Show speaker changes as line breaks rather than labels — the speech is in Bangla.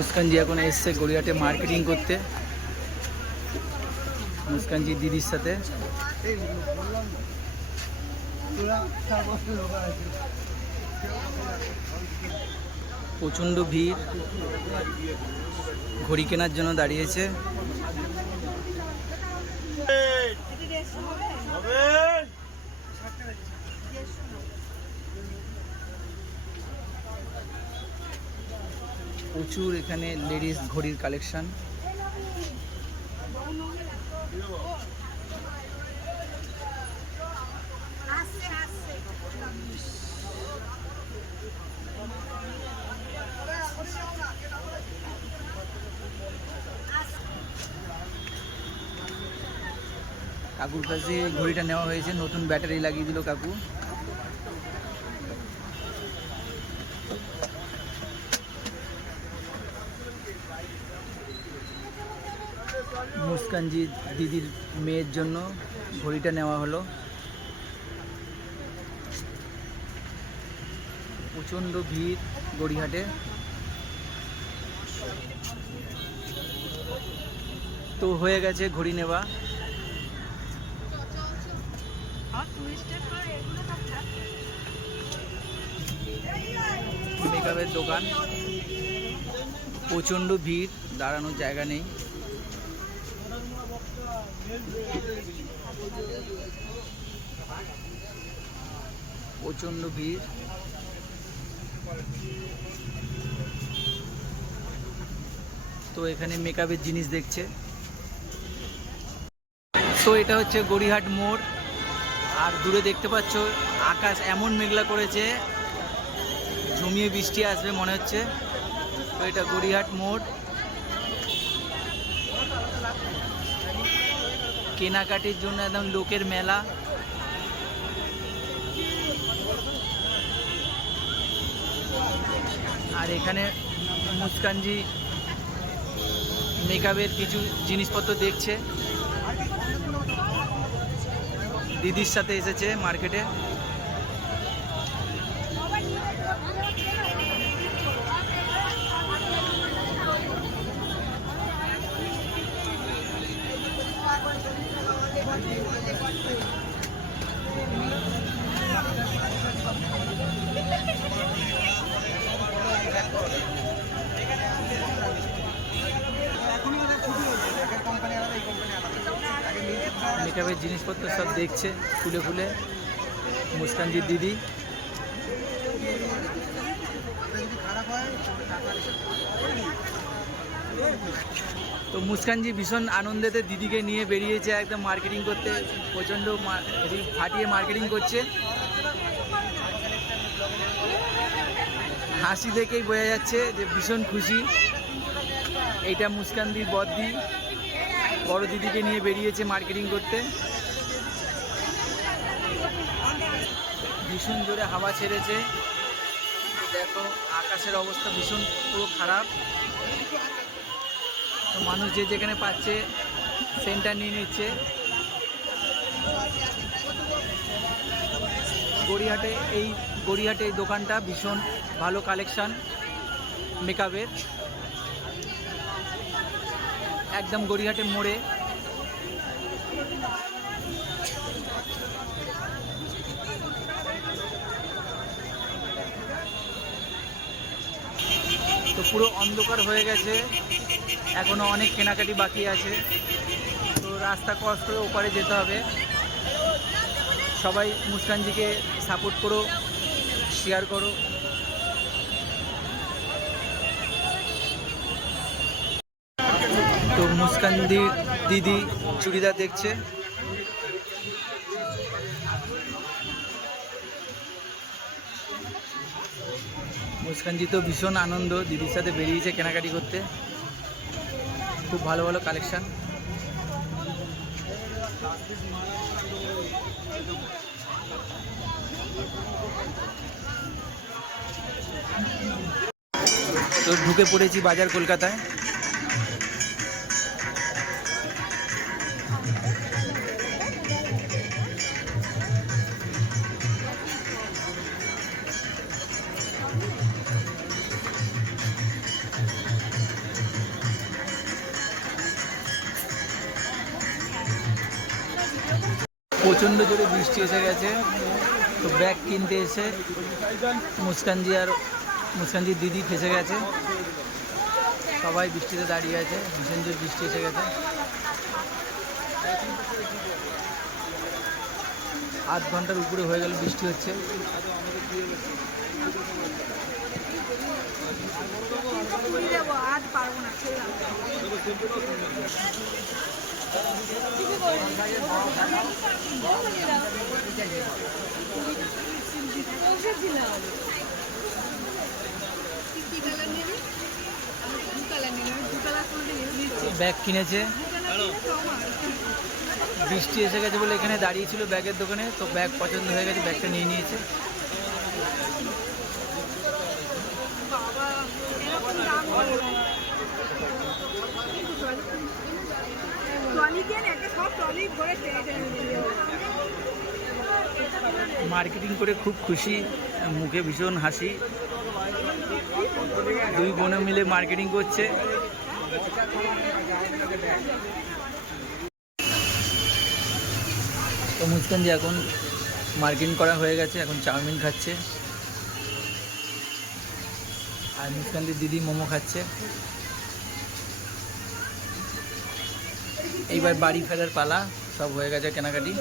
মুস্কানজি এখন এসছে গড়িয়াটে মার্কেটিং করতে। মুস্কানজি দিদির সাথে। প্রচণ্ড ভিড়। ঘড়ি কেনার জন্য দাঁড়িয়েছে। প্রচুর এখানে লেডিস ঘড়ির কালেকশন। কাকুর কাছে ঘড়িটা নেওয়া হয়েছে, নতুন ব্যাটারি লাগিয়ে দিল কাকু। মুস্কানজি দিদির মেয়ের জন্য ঘড়িটা নেওয়া হলো। প্রচণ্ড ভিড় গড়িহাটে তো হয়ে গেছে ঘড়ি নেওয়া। মেকআপের দোকান। প্রচণ্ড ভিড়, দাঁড়ানোর জায়গা নেই। প্রচণ্ড ভিড়। তো এখানে মেকআপের জিনিস দেখছে। তো এটা হচ্ছে গড়িহাট মোড়। আর দূরে দেখতে পাচ্ছ, আকাশ এমন মেঘলা করেছে, জমিয়ে বৃষ্টি আসবে মনে হচ্ছে। তো এটা গড়িহাট মোড়। কেনাকাটির জন্য একদম লোকের মেলা। আর এখানে মুস্কানজি মেকআপের কিছু জিনিসপত্র দেখছে। দিদির সাথে এসেছে মার্কেটে। মেকআপের জিনিসপত্র সব দেখছে খুলে খুলে মুস্কানজির দিদি। তো মুস্কানজি ভীষণ আনন্দেতে দিদিকে নিয়ে বেরিয়েছে, একদম মার্কেটিং করতে। প্রচণ্ড ফাটিয়ে মার্কেটিং করছে। হাসি দেখেই বোঝা যাচ্ছে যে ভীষণ খুশি। এইটা মুস্কানদির বদ্দি। বড় দিদিকে নিয়ে বেরিয়েছে মার্কেটিং করতে। ভীষণ জোরে হাওয়া ছেড়েছে। দেখো, আকাশের অবস্থা ভীষণ পুরো খারাপ। তো মানুষ যে যেখানে পাচ্ছে সেন্টার নিয়ে নিচ্ছে। গড়িয়াহাটে এই গড়িয়াহাটে এই দোকানটা ভীষণ ভালো কালেকশান মেকআপের একদম গড়িয়াহাটের মোড়ে। তো পুরো অন্ধকার হয়ে গেছে। এখনও অনেক কেনাকাটি বাকি আছে। তো রাস্তা ক্রস করে ওপারে যেতে হবে। সবাই মুস্কানজিকে সাপোর্ট করো শেয়ার করো। তো মুস্কান দিদি চুড়িদার দেখছে। মুস্কানজি তো ভীষণ আনন্দ, দিদির সাথে বেরিয়েছে কেনাকাটি করতে। খুব ভালো ভালো কালেকশান তো ঢুকে পড়েছি বাজার কলকাতায়। প্রচণ্ড জোরে বৃষ্টি এসে গেছে। তো ব্যাগ কিনতে এসে মুস্কানজি আর মুস্কানজির দিদি ফেসে গেছে। সবাই বৃষ্টিতে দাঁড়িয়ে আছে, ভীষণ জোর বৃষ্টি এসে গেছে। আধ ঘণ্টার উপরে হয়ে গেল বৃষ্টি হচ্ছে।
আজ পারব না
ব্যাগ কিনেছে। বৃষ্টি এসে গেছে বলে এখানে দাঁড়িয়ে ছিল ব্যাগের দোকানে, তো ব্যাগ পছন্দ হয়ে গেছে, ব্যাগটা নিয়ে নিয়েছে। মার্কেটিং করে খুব খুশি, মুখে ভীষণ হাসি। দুই বোনে মিলে মার্কেটিং করছে। তো মুস্কান এখন মার্কেটিং করা হয়ে গেছে, এখন চাউমিন খাচ্ছে। আর মুস্কানদের দিদি মোমো খাচ্ছে। এইবার বাড়ি ফেরার পালা সব হয়ে গেছে কেনাকাটি।